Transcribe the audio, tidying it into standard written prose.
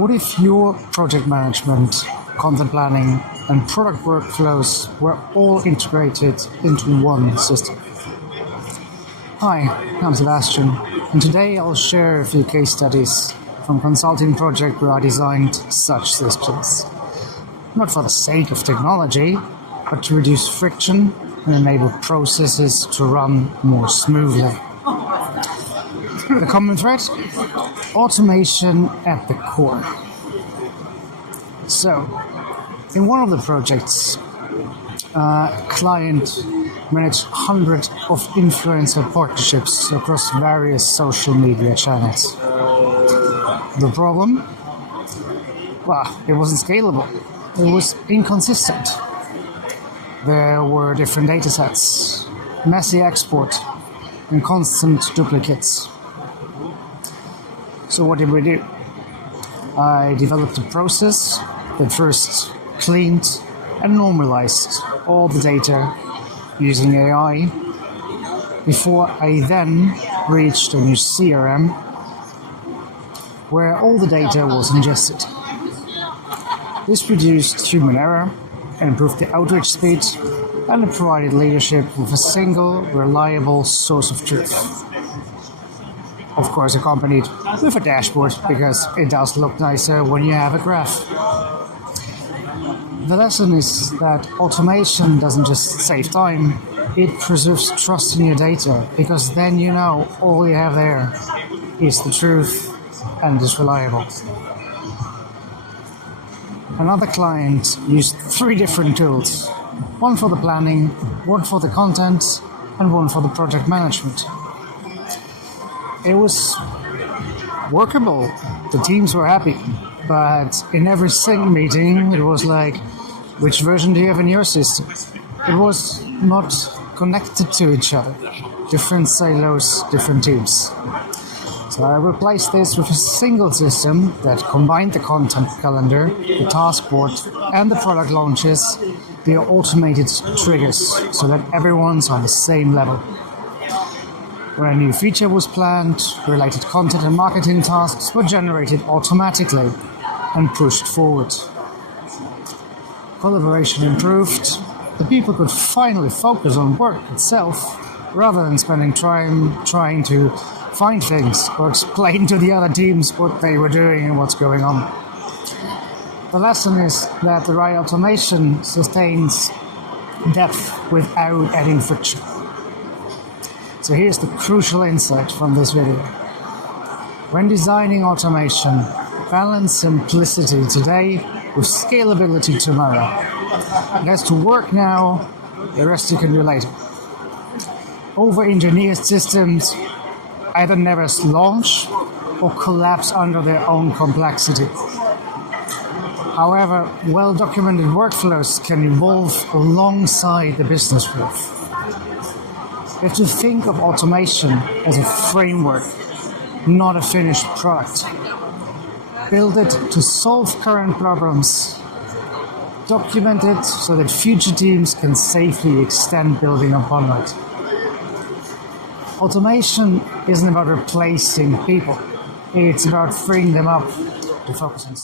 What if your project management, content planning, and product workflows were all integrated into one system? Hi, I'm Sebastian, and today I'll share a few case studies from a consulting project where I designed such systems. Not for the sake of technology, but to reduce friction and enable processes to run more smoothly. The common thread? Automation at the core. So, in one of the projects, a client managed hundreds of influencer partnerships across various social media channels. The problem? Well, it wasn't scalable. It was inconsistent. There were different data sets, messy export, and constant duplicates. So what did we do? I developed a process that first cleaned and normalized all the data using AI before I then reached a new CRM where all the data was ingested. This reduced human error, improved the outreach speed, and it provided leadership with a single, reliable source of truth. Of course, accompanied with a dashboard, because it does look nicer when you have a graph. The lesson is that automation doesn't just save time, it preserves trust in your data, because then you know all you have there is the truth and is reliable. Another client used 3 different tools, one for the planning, one for the content, and one for the project management. It was workable, the teams were happy, but in every sync meeting it was like, which version do you have in your system? It was not connected to each other, different silos, different teams. So I replaced this with a single system that combined the content calendar, the task board, and the product launches via automated triggers so that everyone's on the same level. When a new feature was planned, related content and marketing tasks were generated automatically and pushed forward. Collaboration improved. The people could finally focus on work itself rather than spending time trying to find things or explain to the other teams what they were doing and what's going on. The lesson is that the right automation sustains depth without adding friction. So here's the crucial insight from this video. When designing automation, balance simplicity today with scalability tomorrow. It has to work now, the rest you can do later. Over-engineered systems either never launch or collapse under their own complexity. However, well-documented workflows can evolve alongside the business growth. You have to think of automation as a framework, not a finished product. Build it to solve current problems. Document it so that future teams can safely extend building upon it. Automation isn't about replacing people. It's about freeing them up to focus on